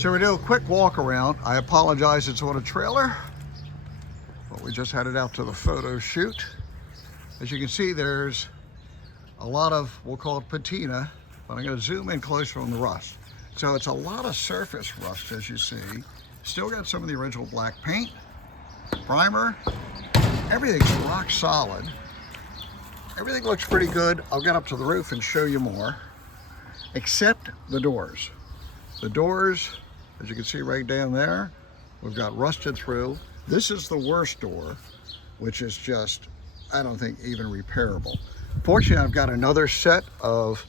So we do a quick walk around. I apologize, it's on a trailer, but we just headed out to the photo shoot. As you can see, there's a lot of, we'll call it patina, but I'm going to zoom in closer on the rust. So it's a lot of surface rust, as you see. Still got some of the original black paint, primer. Everything's rock solid. Everything looks pretty good. I'll get up to the roof and show you more, except the doors. The doors, as you can see right down there, we've got rusted through. This is the worst door, which is just, I don't think, even repairable. Fortunately, I've got another set of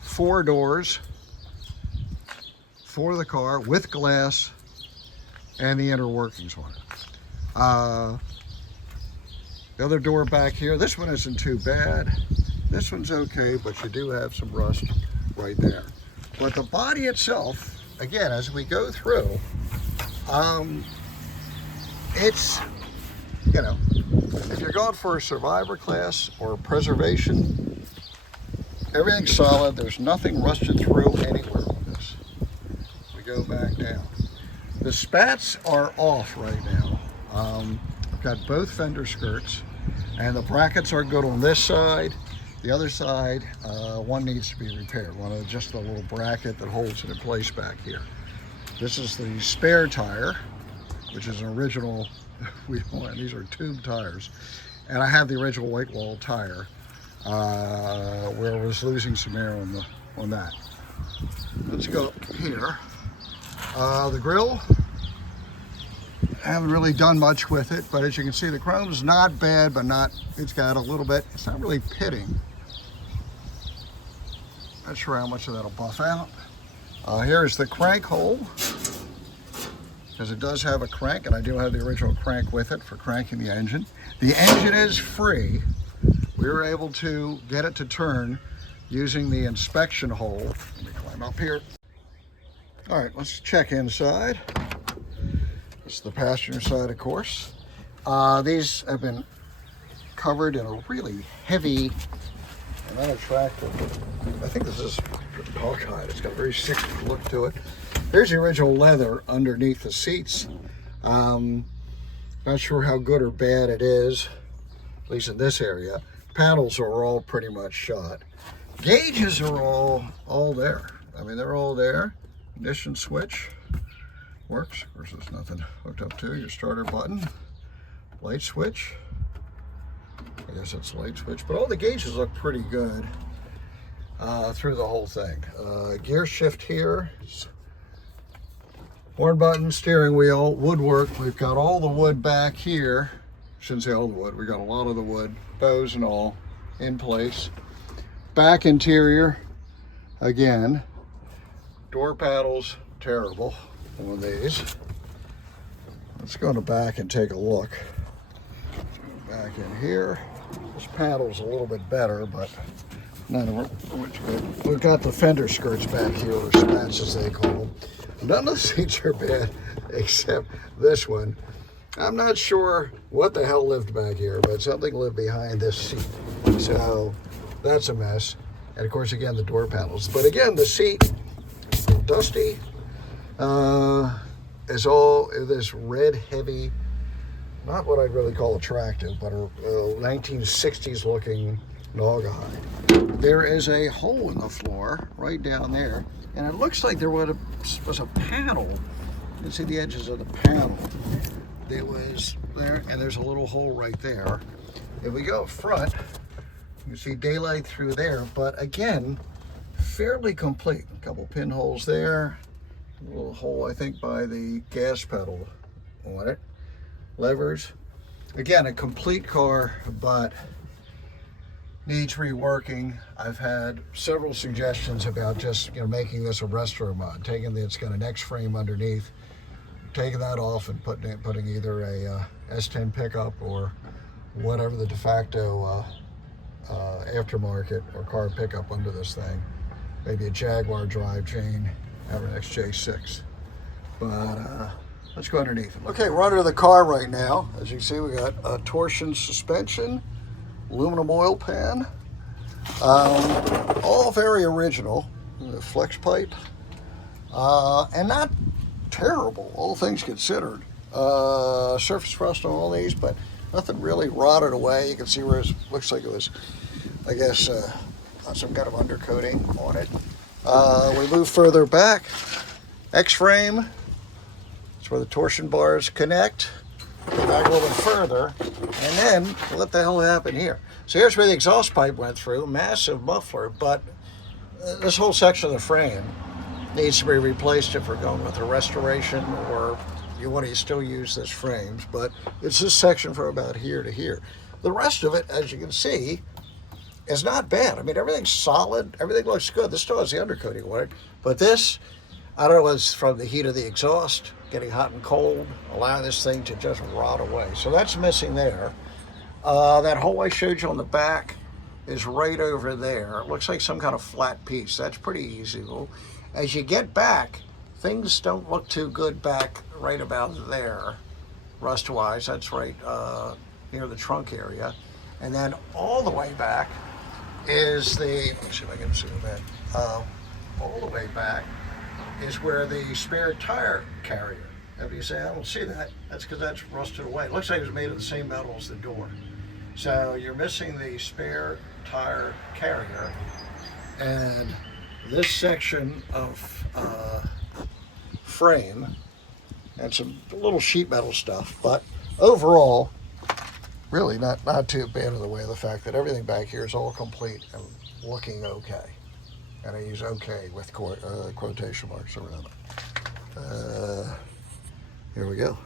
4 doors for the car with glass and the inner workings on it. The other door back here, this one isn't too bad. This one's okay, but you do have some rust right there. But the body itself, again, as we go through, it's, you know, if you're going for a survivor class or preservation, everything's solid. There's nothing rusted through anywhere on this. We go back down. The spats are off right now. I've got both fender skirts, and the brackets are good on this side. The other side, one needs to be repaired. One of just a little bracket that holds it in place back here. This is the spare tire, which is an original. These are tube tires, and I have the original white wall tire where I was losing some air on that. Let's go up here. The grill, I haven't really done much with it, but as you can see, the chrome's not bad, but not, it's got a little bit, it's not really pitting. Not sure how much of that'll buff out. Here's the crank hole, because it does have a crank, and I do have the original crank with it for cranking the engine. The engine is free. We were able to get it to turn using the inspection hole. Let me climb up here. All right, let's check inside. This is the passenger side, of course. These have been covered in a really heavy and unattractive, I think this is dog hide. It's got a very 60s look to it. Here's the original leather underneath the seats. Not sure how good or bad it is, at least in this area. Panels are all pretty much shot. Gauges are all there. I mean, they're all there. Ignition switch works. Of course, there's nothing hooked up to. Your starter button, light switch. I guess it's light switch, but all the gauges look pretty good through the whole thing. Gear shift here. Horn button, steering wheel, woodwork. We've got all the wood back here. Shouldn't say all the wood. We got a lot of the wood, bows and all, in place. Back interior, again. Door paddles, terrible on these. Let's go in the back and take a look. Back in here. This paddle's a little bit better, but none of which way. We've got the fender skirts back here, or spats as they call them. None of the seats are bad except this one. I'm not sure what the hell lived back here, but something lived behind this seat. So that's a mess. And of course, again, the door panels. But again, the seat, dusty, is all this red, heavy, not what I'd really call attractive, but a 1960s looking Naugahyde. There is a hole in the floor right down there, and it looks like there was a panel. You can see the edges of the panel. It was there, and there's a little hole right there. If we go up front, you can see daylight through there, but again, fairly complete. A couple pinholes there, a little hole, I think, by the gas pedal on it. Levers. Again, a complete car, but needs reworking. I've had several suggestions about just, making this a resto mod, taking the, it's got an X frame underneath, taking that off and putting either a S10 pickup or whatever the de facto aftermarket or car pickup under this thing. Maybe a Jaguar drivetrain, have an XJ6. But let's go underneath. Okay, we're under the car right now. As you can see, we got a torsion suspension, aluminum oil pan, all very original. The flex pipe, and not terrible, all things considered. Surface rust on all these, but nothing really rotted away. You can see where it looks like it was, I guess, some kind of undercoating on it. We move further back. X-frame. That's where the torsion bars connect. Go back a little bit further, and then what the hell happened here? So here's where the exhaust pipe went through. Massive muffler, but this whole section of the frame needs to be replaced if we're going with a restoration, or you want to still use this frames, but it's this section from about here to here. The rest of it, as you can see, is not bad. I mean, everything's solid. Everything looks good. This still has the undercoating on it, but this, I don't know, it's from the heat of the exhaust, getting hot and cold, allowing this thing to just rot away. So that's missing there. That hole I showed you on the back is right over there. It looks like some kind of flat piece. That's pretty easy. Well, as you get back, things don't look too good back right about there, rust-wise. That's right near the trunk area. And then all the way back is the, let me see if I can zoom in. All the way back is where the spare tire carrier. If you say, I don't see that, that's because that's rusted away. It looks like it was made of the same metal as the door. So you're missing the spare tire carrier, and this section of frame and some little sheet metal stuff, but overall really not too bad in the way of the fact that everything back here is all complete and looking okay. And I use okay with quotation marks around it. Here we go.